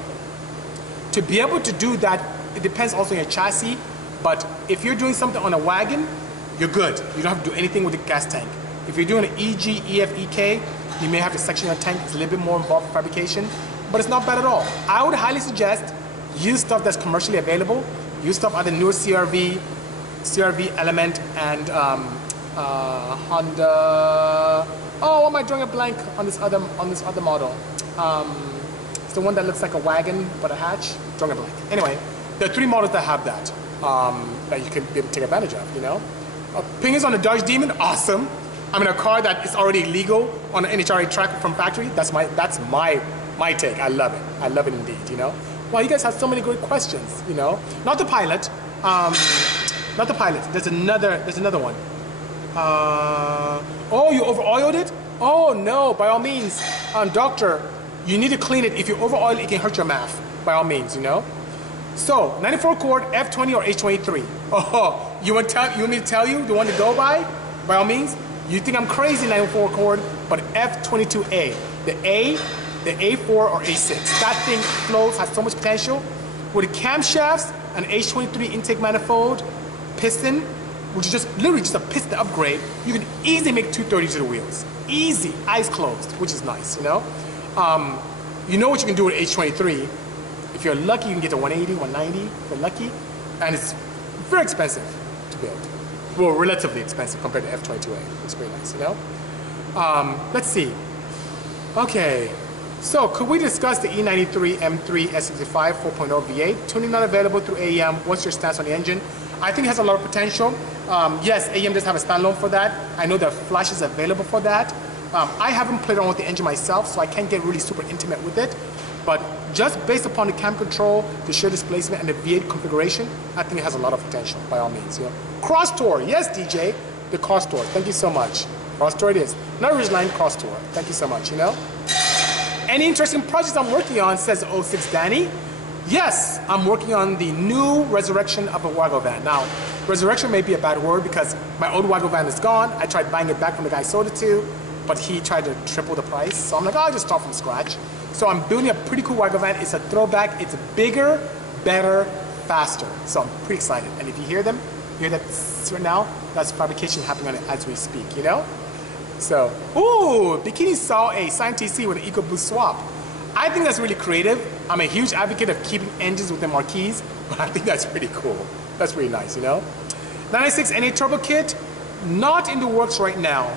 To be able to do that, it depends also on your chassis, but if you're doing something on a wagon, you're good. You don't have to do anything with the gas tank. If you're doing an EG, EF, EK, you may have to section your tank. It's a little bit more involved in fabrication, but it's not bad at all. I would highly suggest use stuff that's commercially available. Use stuff either newer CRV Element, and Honda. Oh, why am I drawing a blank on this other model? It's the one that looks like a wagon but a hatch. Drawing a blank. Anyway, there are 3 models that have that that you can be able to take advantage of. You know, opinions on the Dodge Demon, awesome. I mean, a car that is already legal on an NHRA track from factory. That's my take. I love it. I love it indeed. You know. Well, you guys have so many great questions. You know, not the Pilot. Not the Pilot. There's another one. Oh, you over oiled it? Oh no! By all means, doctor, you need to clean it. If you over oil it, it can hurt your math. By all means, you know. So 94 cord, F20 or H23. Oh, you want me to tell you the one to go by? By all means. You think I'm crazy, 94 cord, but F22A, the A4 or A6. That thing flows, has so much potential. With the camshafts, an H23 intake manifold, piston, which is just literally just a piston upgrade, you can easily make 230 to the wheels. Easy, eyes closed, which is nice, you know? You know what you can do with H23. If you're lucky, you can get to 180, 190, if you're lucky, and it's very expensive to build. Well, relatively expensive compared to F22A. It's very nice, you know? Let's see. Okay, so could we discuss the E93 M3 S65 4.0 V8? Tuning not available through AEM. What's your stance on the engine? I think it has a lot of potential. Yes, AEM does have a standalone for that. I know there are flashes available for that. I haven't played around with the engine myself, so I can't get really super intimate with it. But just based upon the cam control, the shear displacement, and the V8 configuration, I think it has a lot of potential, by all means. You know? Cross Tour, yes, DJ, the Cross Tour. Thank you so much. Cross Tour it is. Not Ridgeline, Cross Tour. Thank you so much, you know? Any interesting projects I'm working on, says 06 Danny. Yes, I'm working on the new resurrection of a wagon van. Now, resurrection may be a bad word because my old wagon van is gone. I tried buying it back from the guy I sold it to, but he tried to triple the price. So I'm like, oh, I'll just start from scratch. So I'm building a pretty cool wagon van. It's a throwback. It's bigger, better, faster. So I'm pretty excited. And if you hear them, you hear that right now, that's fabrication happening on it as we speak, you know? So, ooh, Bikini saw a Sign TC with an EcoBoost swap. I think that's really creative. I'm a huge advocate of keeping engines within marquees, but I think that's pretty cool. That's really nice, you know? 96 NA turbo kit, not in the works right now.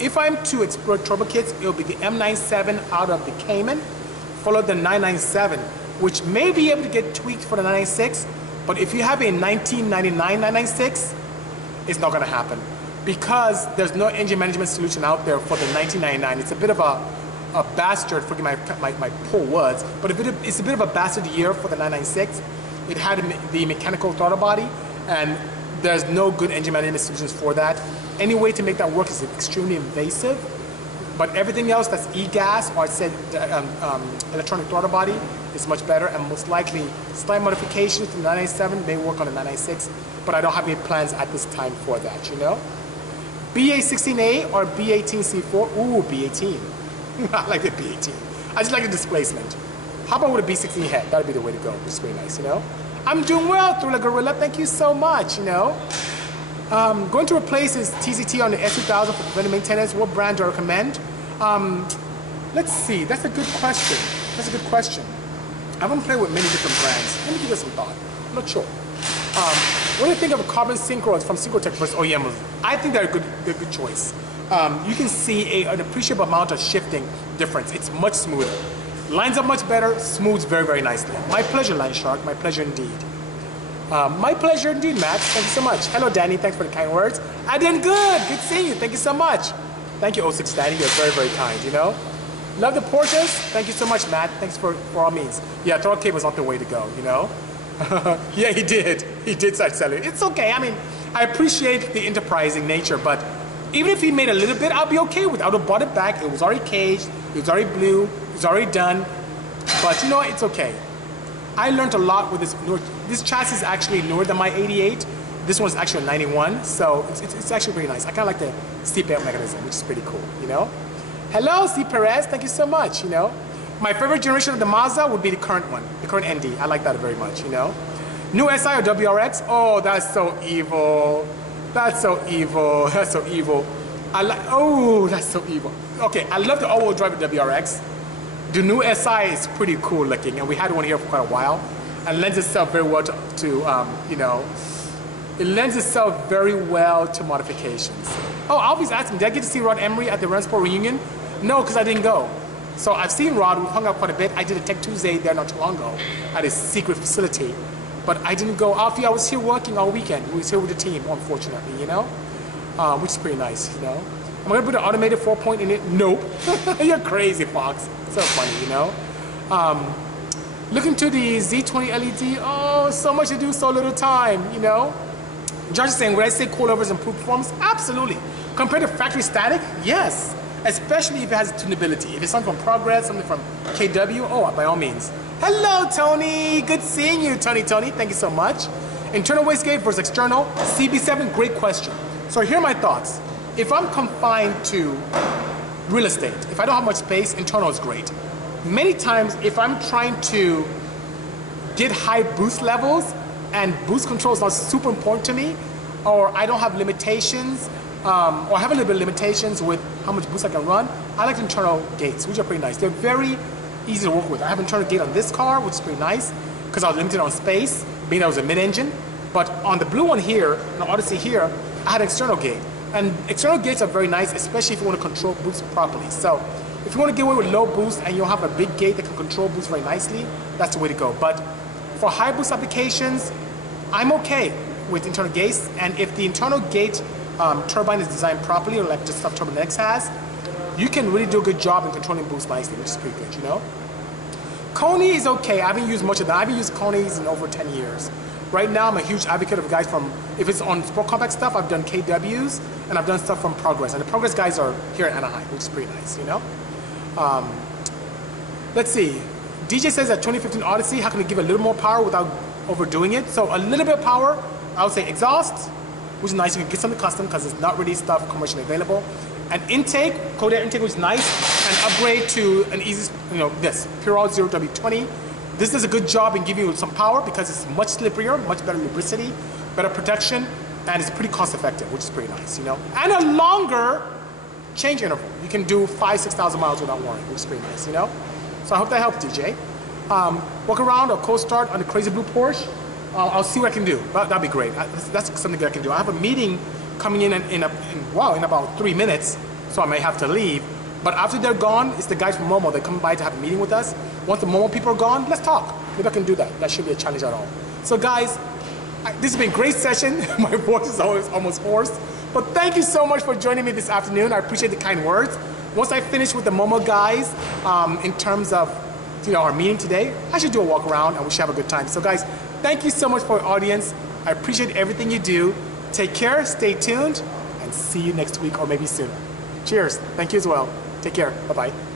If I'm to explore turbo kits, it'll be the M97 out of the Cayman, followed the 997, which may be able to get tweaked for the 996, but if you have a 1999 996, it's not gonna happen because there's no engine management solution out there for the 1999. It's a bit of a bastard, forgive my poor words, but it's a bit of a bastard year for the 996. It had the mechanical throttle body, and there's no good engine management solutions for that. Any way to make that work is extremely invasive, but everything else that's e-gas, or I said electronic throttle body, is much better, and most likely slight modifications to the 997 may work on the 996, but I don't have any plans at this time for that, you know? BA16A or B18C4? Ooh, B18. I like the B18. I just like the displacement. How about with a B16 head? That'd be the way to go, which is pretty nice, you know? I'm doing well, Thriller Gorilla, thank you so much, you know? Going to replace his TCT on the S2000 for preventive maintenance. What brand do I recommend? Let's see, that's a good question. That's a good question. I haven't played with many different brands. Let me give it some thought. I'm not sure. What do you think of carbon synchros from Synchrotech versus OEM? I think they're a good choice. You can see an appreciable amount of shifting difference. It's much smoother. Lines up much better, smooths very, very nicely. My pleasure, Line Shark, my pleasure indeed. My pleasure indeed, Matt. Thank you so much. Hello, Danny. Thanks for the kind words. I did good. Good seeing you. Thank you so much. Thank you, 06 Danny. You're very, very kind, you know? Love the Porsches. Thank you so much, Matt. Thanks for all means. Yeah, throttle cable's not the way to go, you know? Yeah, he did. He did start selling. It's okay. I mean, I appreciate the enterprising nature, but even if he made a little bit, I'll be okay with it. I would have bought it back. It was already caged. It was already blue. It was already done. But you know, it's okay. I learned a lot with this. This chassis is actually newer than my 88. This one's actually a 91, so it's actually pretty nice. I kind of like the seat belt mechanism, which is pretty cool, you know? Hello, C. Perez, thank you so much, you know? My favorite generation of the Mazda would be the current one, the current ND. I like that very much, you know? New SI or WRX? Oh, that's so evil. That's so evil. That's so evil. Oh, that's so evil. Okay, I love the all-wheel drive WRX. The new SI is pretty cool looking, and we had one here for quite a while, and lends itself very well to you know, it lends itself very well to modifications. Oh, Alvy's asking, did I get to see Rod Emery at the Rennsport reunion? No, because I didn't go. So I've seen Rod, we hung out quite a bit. I did a Tech2sDay there not too long ago at his secret facility, but I didn't go. Alfie, I was here working all weekend. We was here with the team, unfortunately, you know, which is pretty nice, you know. Am I gonna put an automated 4-point in it? Nope. You're crazy, Fox. So funny, you know. Looking to the Z20 LED. Oh, so much to do, so little time, you know. Josh is saying, would I say coilovers improve performance? Absolutely. Compared to factory static, yes. Especially if it has tunability. If it's something from Progress, something from KW, oh, by all means. Hello, Tony. Good seeing you, Tony. Thank you so much. Internal wastegate versus external. CB7, great question. So here are my thoughts. If I'm confined to real estate, if I don't have much space, internal is great. Many times, if I'm trying to get high boost levels and boost control is not super important to me, or I don't have limitations, or I have a little bit of limitations with how much boost I can run, I like internal gates, which are pretty nice. They're very easy to work with. I have an internal gate on this car, which is pretty nice, because I was limited on space, being that it was a mid-engine. But on the blue one here, the Odyssey here, I had an external gate. And external gates are very nice, especially if you want to control boost properly. So if you want to get away with low boost and you have a big gate that can control boost very nicely, that's the way to go. But for high boost applications, I'm okay with internal gates. And if the internal gate turbine is designed properly, or like the stuff Turbo X has, you can really do a good job in controlling boost nicely, which is pretty good, you know? Koni is okay. I haven't used much of that. I haven't used Konis in over 10 years. Right now, I'm a huge advocate of guys from, if it's on Sport Compact stuff, I've done KWs, and I've done stuff from Progress. And the Progress guys are here in Anaheim, which is pretty nice, you know? Let's see. DJ says that 2015 Odyssey, how can it give a little more power without overdoing it? So a little bit of power, I would say exhaust, which is nice. You can get something custom because it's not really stuff commercially available. An intake, cold air intake, which is nice, and upgrade to an easy, you know, this, Purell 0W20. This does a good job in giving you some power because it's much slipperier, much better lubricity, better protection, and it's pretty cost effective, which is pretty nice, you know? And a longer change interval. You can do 5,000 to 6,000 miles without worrying, which is pretty nice, you know? So I hope that helped, DJ. Walk around or cold start on the Crazy Blue Porsche. I'll see what I can do. That'd be great. That's something that I can do. I have a meeting coming in about 3 minutes, so I may have to leave. But after they're gone, it's the guys from Momo that come by to have a meeting with us. Once the Momo people are gone, let's talk. Maybe I can do that. That shouldn't be a challenge at all. So guys, this has been a great session. My voice is almost hoarse. But thank you so much for joining me this afternoon. I appreciate the kind words. Once I finish with the Momo guys, in terms of our meeting today, I should do a walk around and we should have a good time. So guys, Thank you so much for your audience. I appreciate everything you do. Take care, stay tuned, and see you next week or maybe sooner. Cheers. Thank you as well. Take care. Bye-bye.